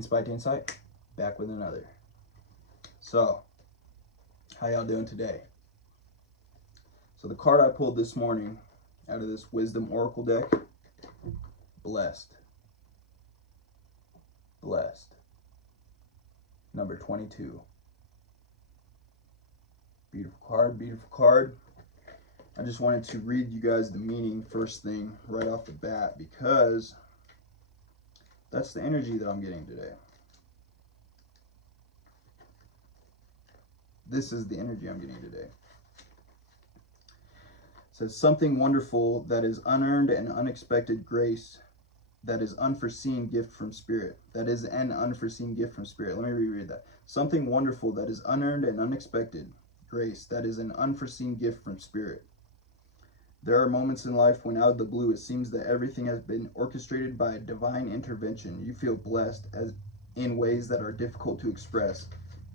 Insight to Insight, back with another. So, how y'all doing today? So the card I pulled this morning out of this Wisdom Oracle deck, Blessed. Blessed. Number 22. Beautiful card, beautiful card. I just wanted to read you guys the meaning first thing right off the bat because that's the energy that I'm getting today. This is the energy I'm getting today. It says something wonderful that is unearned and unexpected grace, that is unforeseen gift from Spirit. That is an unforeseen gift from Spirit. Let me reread that. Something wonderful that is unearned and unexpected grace, that is an unforeseen gift from Spirit. There are moments in life when out of the blue it seems that everything has been orchestrated by a divine intervention. You feel blessed as in ways that are difficult to express.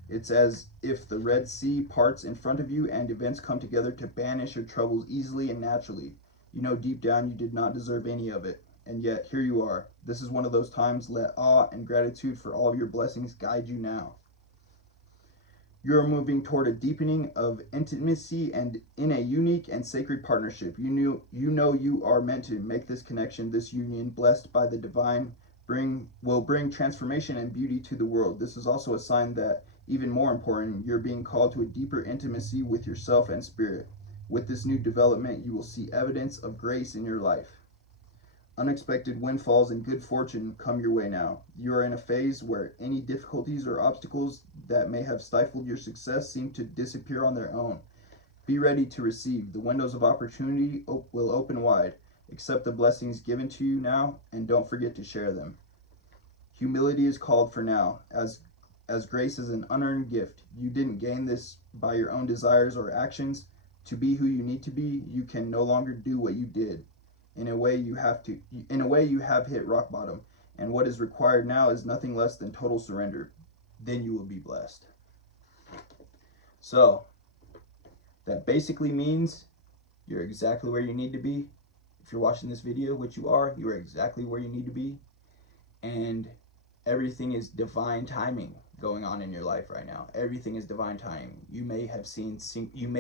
It's as if the Red Sea parts in front of you and events come together to banish your troubles easily and naturally. You know deep down you did not deserve any of it, and yet here you are. This is one of those times. Let awe and gratitude for all of your blessings guide you now. You're moving toward a deepening of intimacy and in a unique and sacred partnership. You know you are meant to make this connection, this union, blessed by the divine, will bring transformation and beauty to the world. This is also a sign that, even more important, you're being called to a deeper intimacy with yourself and Spirit. With this new development, you will see evidence of grace in your life. Unexpected windfalls and good fortune come your way now. You are in a phase where any difficulties or obstacles that may have stifled your success seem to disappear on their own. Be ready to receive. The windows of opportunity will open wide. Accept the blessings given to you now, and don't forget to share them. Humility is called for now, as grace is an unearned gift. You didn't gain this by your own desires or actions. To be who you need to be, you can no longer do what you did. In a way, you have hit rock bottom, and what is required now is nothing less than total surrender. Then you will be blessed. So, that basically means you're exactly where you need to be. If you're watching this video, which you are exactly where you need to be, and everything is divine timing going on in your life right now. Everything is divine timing. You may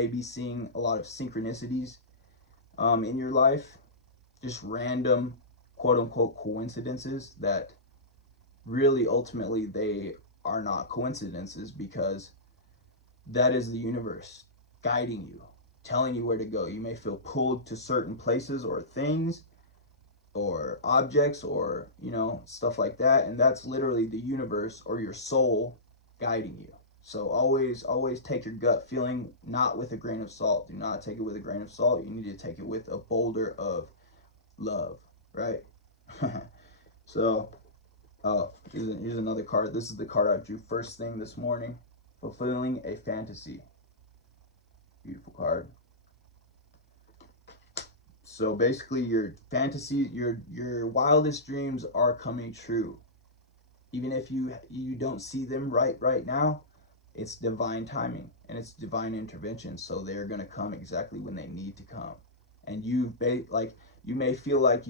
be seeing a lot of synchronicities in your life. Just random quote-unquote coincidences that really ultimately they are not coincidences, because that is the universe guiding you, telling you where to go. You may feel pulled to certain places or things or objects or stuff like that, and that's literally the universe or your soul guiding you. So always take your gut feeling not with a grain of salt. Do not take it with a grain of salt. You need to take it with a boulder of love, right? So here's another card. This is the card I drew first thing this morning. Fulfilling a fantasy. Beautiful card. So basically your fantasies, your wildest dreams are coming true. Even if you don't see them right now, it's divine timing and it's divine intervention. So they're going to come exactly when they need to come. And you may feel like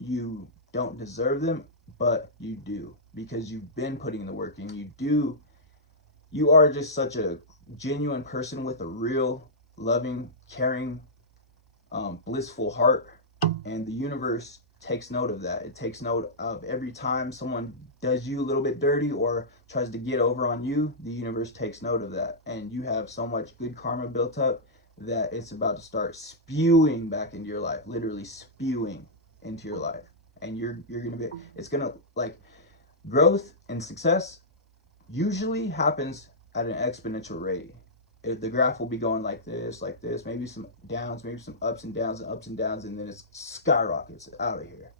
you don't deserve them, but you do, because you've been putting the work in. You are just such a genuine person with a real, loving, caring, blissful heart, and the universe takes note of that. It takes note of every time someone does you a little bit dirty or tries to get over on you. The universe takes note of that, and you have so much good karma built up that it's about to start spewing back into your life, literally spewing into your life. And it's gonna, like, growth and success usually happens at an exponential rate. The graph will be going like this, maybe some downs, maybe some ups and downs, and then it skyrockets out of here.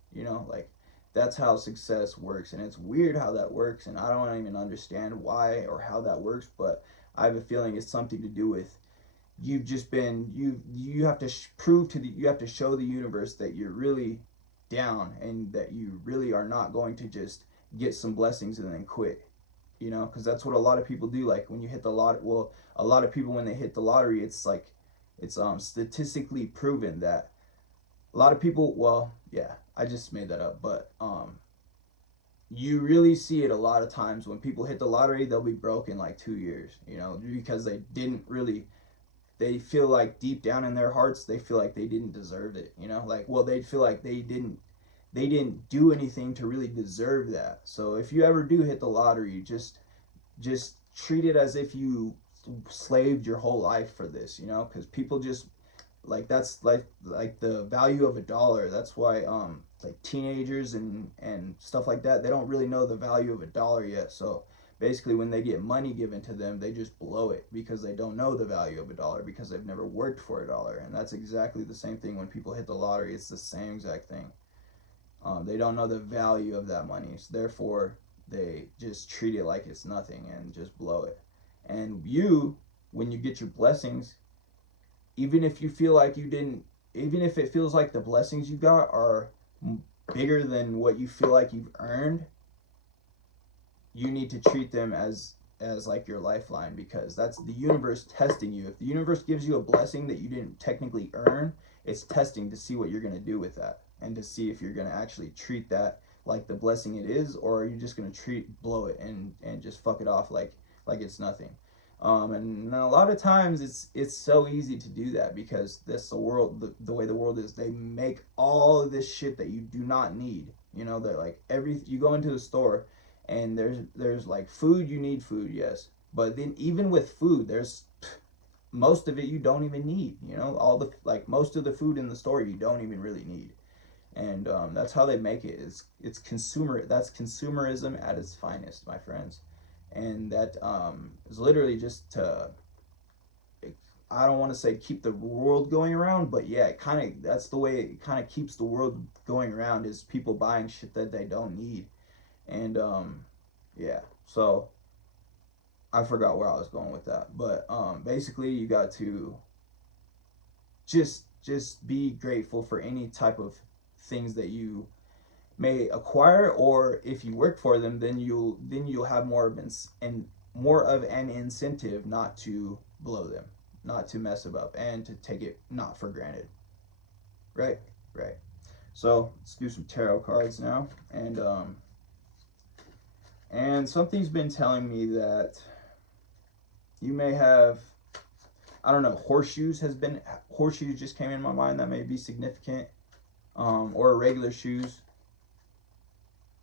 Like, that's how success works. And it's weird how that works, and I don't even understand why or how that works, but I have a feeling it's something to do with you have to you have to show the universe that you're really down and that you really are not going to just get some blessings and then quit, because that's what a lot of people do. Like when you hit the lottery, well, a lot of people, when they hit the lottery, it's statistically proven that a lot of people, well, yeah, I just made that up, but you really see it a lot of times when people hit the lottery. They'll be broke in like 2 years, because they didn't really, they feel like deep down in their hearts they feel like they didn't deserve it, like, well, they feel like they didn't do anything to really deserve that. So if you ever do hit the lottery, just treat it as if you slaved your whole life for this, because people just, like, that's like the value of a dollar. That's why like teenagers and stuff like that, they don't really know the value of a dollar yet. So basically when they get money given to them, they just blow it because they don't know the value of a dollar, because they've never worked for a dollar. And that's exactly the same thing when people hit the lottery. It's the same exact thing. They don't know the value of that money, so therefore they just treat it like it's nothing and just blow it. And you, when you get your blessings, even if you feel like you didn't, even if it feels like the blessings you got are bigger than what you feel like you've earned, you need to treat them as like your lifeline, because that's the universe testing you. If the universe gives you a blessing that you didn't technically earn, it's testing to see what you're going to do with that, and to see if you're going to actually treat that like the blessing it is, or are you just going to blow it and just fuck it off like it's nothing. And a lot of times it's so easy to do that, because that's the world, the way the world is. They make all of this shit that you do not need. They're like, you go into the store and there's like food, you need food, yes, but then even with food, there's most of it you don't even need. All the, like, most of the food in the store you don't even really need. And that's how they make it. It's that's consumerism at its finest, my friends. And that is literally just to, I don't want to say keep the world going around, but yeah, that's the way it kind of keeps the world going around, is people buying shit that they don't need. And yeah, so I forgot where I was going with that, but basically you got to just be grateful for any type of things that you may acquire, or if you work for them, then you'll have more of an incentive not to blow them, not to mess them up, and to take it not for granted. Right. So let's do some tarot cards now. And something's been telling me that you may have, I don't know, horseshoes just came in my mind. That may be significant. Or regular shoes.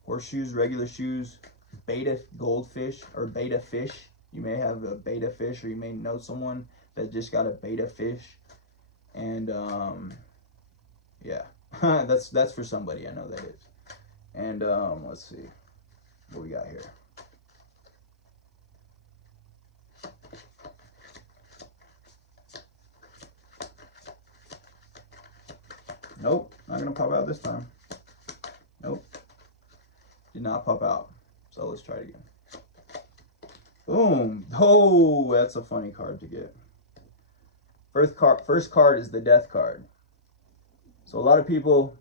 Horseshoes, regular shoes, beta goldfish or beta fish. You may have a beta fish, or you may know someone that just got a beta fish. And yeah, that's for somebody, I know that is. And let's see what we got here. Nope, not gonna pop out this time. Nope, did not pop out. So let's try it again. Boom. Oh, that's a funny card to get. First card is the death card. So a lot of people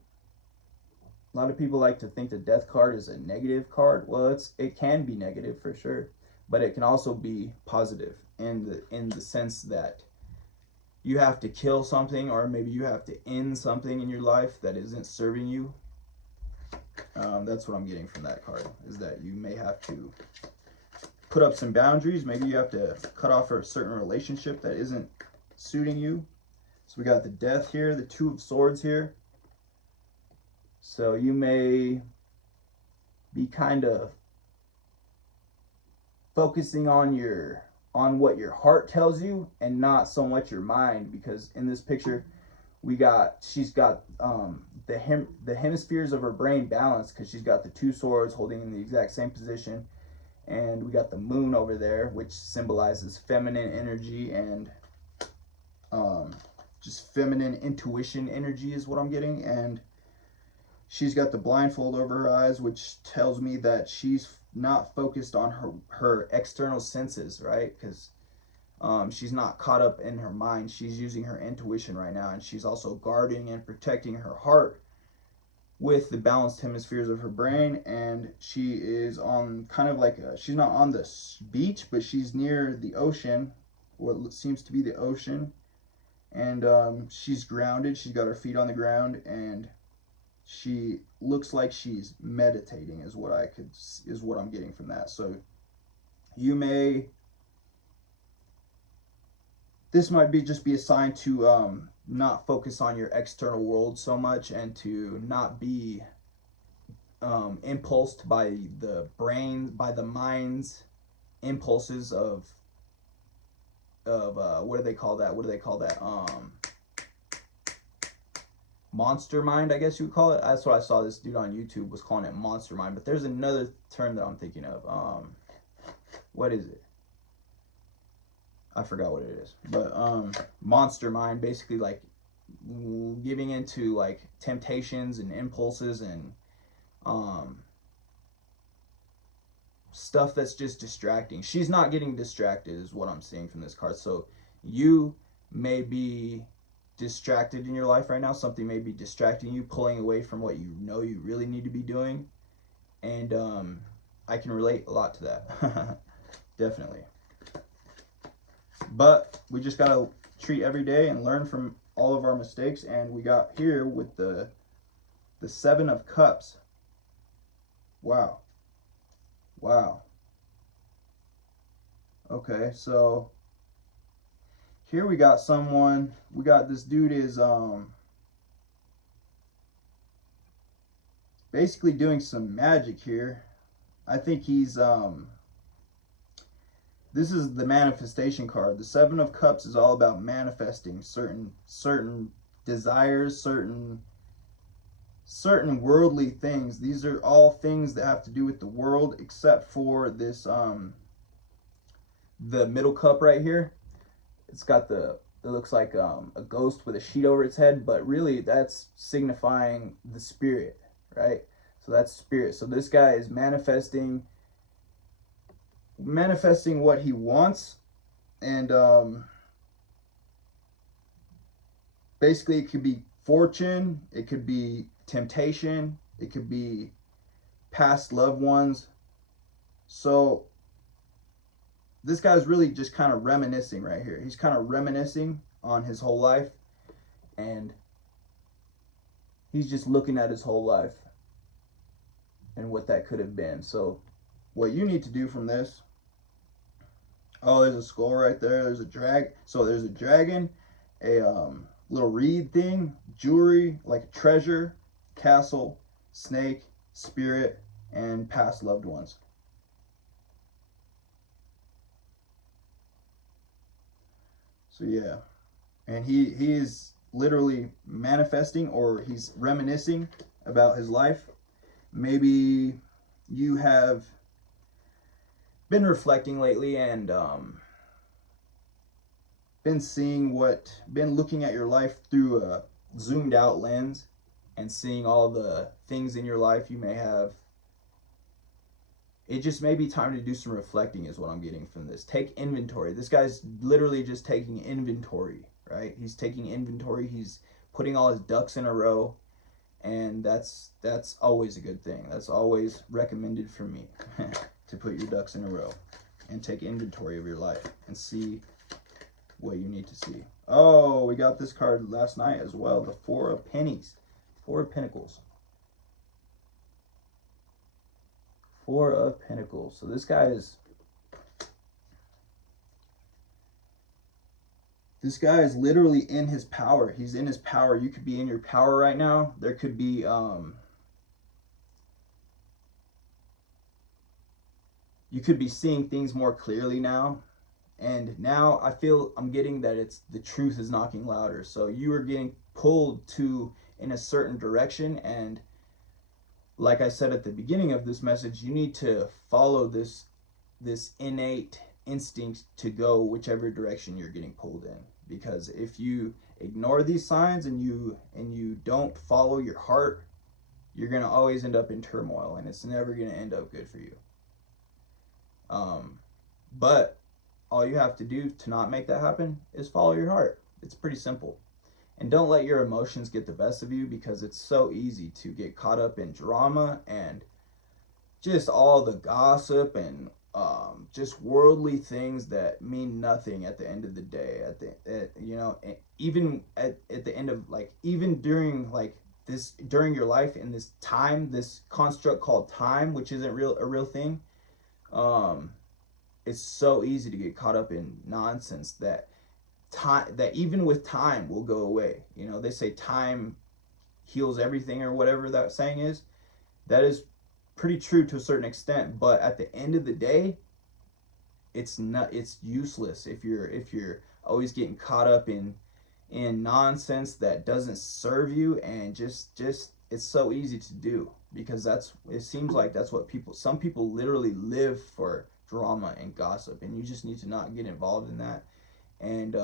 like to think the death card is a negative card. Well, it can be negative for sure, but it can also be positive in the sense that you have to kill something, or maybe you have to end something in your life that isn't serving you. That's what I'm getting from that card, is that you may have to put up some boundaries. Maybe you have to cut off a certain relationship that isn't suiting you. So we got the death here, the Two of Swords here. So you may be kind of focusing on what your heart tells you, and not so much your mind, because in this picture she's got the hemispheres of her brain balanced, because she's got the two swords holding in the exact same position, and we got the moon over there, which symbolizes feminine energy, and just feminine intuition energy is what I'm getting. And she's got the blindfold over her eyes, which tells me that she's not focused on her external senses, right? Because she's not caught up in her mind. She's using her intuition right now, and she's also guarding and protecting her heart with the balanced hemispheres of her brain. And she is on kind of like she's not on the beach, but she's near the ocean, what seems to be the ocean. And she's grounded. She's got her feet on the ground, and she looks like she's meditating is what I'm getting from that. So you may, this might be just be a sign to not focus on your external world so much, and to not be impulsed by the mind's impulses of what do they call that? Monster mind, I guess you would call it. That's what I saw this dude on YouTube was calling it, monster mind. But there's another term that I'm thinking of. What is it? I forgot what it is. But monster mind, basically like giving into like temptations and impulses and stuff that's just distracting. She's not getting distracted is what I'm seeing from this card. So you may be distracted in your life right now. Something may be distracting you, pulling away from what you know you really need to be doing. And I can relate a lot to that. Definitely. But we just gotta treat every day and learn from all of our mistakes. And we got here with the Seven of Cups. Wow. Okay, so here we got this dude is basically doing some magic here. I think he's this is the manifestation card. The Seven of Cups is all about manifesting certain desires, certain worldly things. These are all things that have to do with the world, except for this the middle cup right here. It's got it looks like a ghost with a sheet over its head, but really that's signifying the spirit, right? So that's spirit. So this guy is manifesting what he wants, and basically it could be fortune, it could be temptation, it could be past loved ones. So this guy's really just kind of reminiscing right here. He's kind of reminiscing on his whole life, and he's just looking at his whole life and what that could have been. So what you need to do from this, oh, there's a skull right there, there's a drag. So there's a dragon, a little reed thing, jewelry, like a treasure, castle, snake, spirit, and past loved ones. So yeah, and he is literally manifesting, or he's reminiscing about his life. Maybe you have been reflecting lately and been looking at your life through a zoomed out lens, and seeing all the things in your life you may have. It just may be time to do some reflecting is what I'm getting from this. Take inventory. This guy's literally just taking inventory, right? He's taking inventory. He's putting all his ducks in a row, and that's always a good thing. That's always recommended for me to put your ducks in a row and take inventory of your life and see what you need to see. Oh, we got this card last night as well, the Four of Pennies, Four of Pentacles. Four of Pentacles. So this guy is literally in his power. He's in his power. You could be in your power right now. There could be you could be seeing things more clearly now. And now I'm getting that the truth is knocking louder. So you are getting pulled in a certain direction, and like I said at the beginning of this message, you need to follow this innate instinct to go whichever direction you're getting pulled in. Because if you ignore these signs and you don't follow your heart, you're going to always end up in turmoil, and it's never going to end up good for you. But all you have to do to not make that happen is follow your heart. It's pretty simple. And don't let your emotions get the best of you, because it's so easy to get caught up in drama and just all the gossip and just worldly things that mean nothing at the end of the day. Even at the end of, like, even during like this during your life, in this time, this construct called time, which isn't a real thing. It's so easy to get caught up in nonsense that time, that even with time, will go away. They say time heals everything, or whatever that saying is. That is pretty true to a certain extent, but at the end of the day, it's useless if you're always getting caught up in nonsense that doesn't serve you. And just it's so easy to do, because it seems like that's what some people literally live for, drama and gossip, and you just need to not get involved in that. And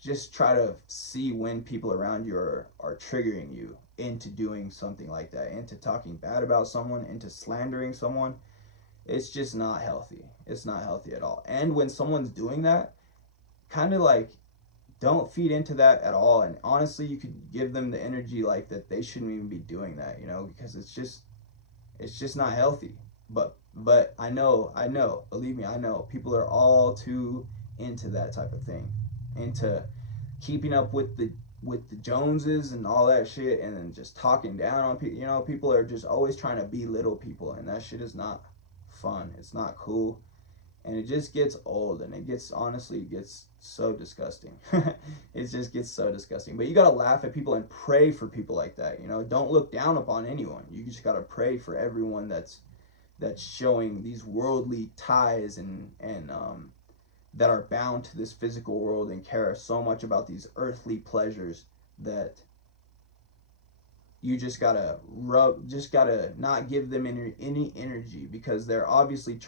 just try to see when people around you are triggering you into doing something like that, into talking bad about someone, into slandering someone. It's just not healthy. It's not healthy at all. And when someone's doing that, kind of like, don't feed into that at all. And honestly, you could give them the energy like that they shouldn't even be doing that, because it's just not healthy. But I know, believe me, I know people are all too into that type of thing, into keeping up with the Joneses and all that shit, and then just talking down on people. People are just always trying to belittle people, and that shit is not fun. It's not cool, and it just gets old, and honestly gets so disgusting. It just gets so disgusting. But you gotta laugh at people and pray for people like that. Don't look down upon anyone. You just gotta pray for everyone that's showing these worldly ties, and that are bound to this physical world, and care so much about these earthly pleasures, that you just gotta not give them any energy, because they're obviously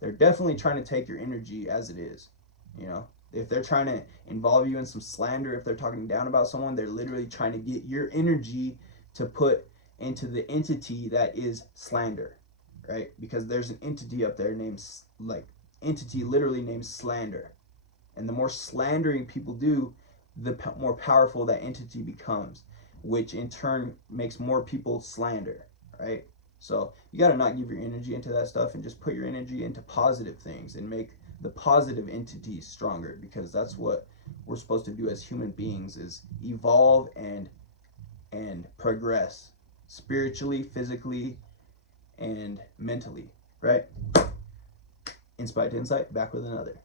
they're definitely trying to take your energy as it is. If they're trying to involve you in some slander, if they're talking down about someone, they're literally trying to get your energy to put into the entity that is slander, right? Because there's an entity up there named, entity literally named slander, and the more slandering people do, the more powerful that entity becomes, which in turn makes more people slander, right? So you got to not give your energy into that stuff, and just put your energy into positive things, and make the positive entities stronger, because that's what we're supposed to do as human beings, is evolve and progress spiritually, physically, and mentally, right? Inspired to Insight, back with another.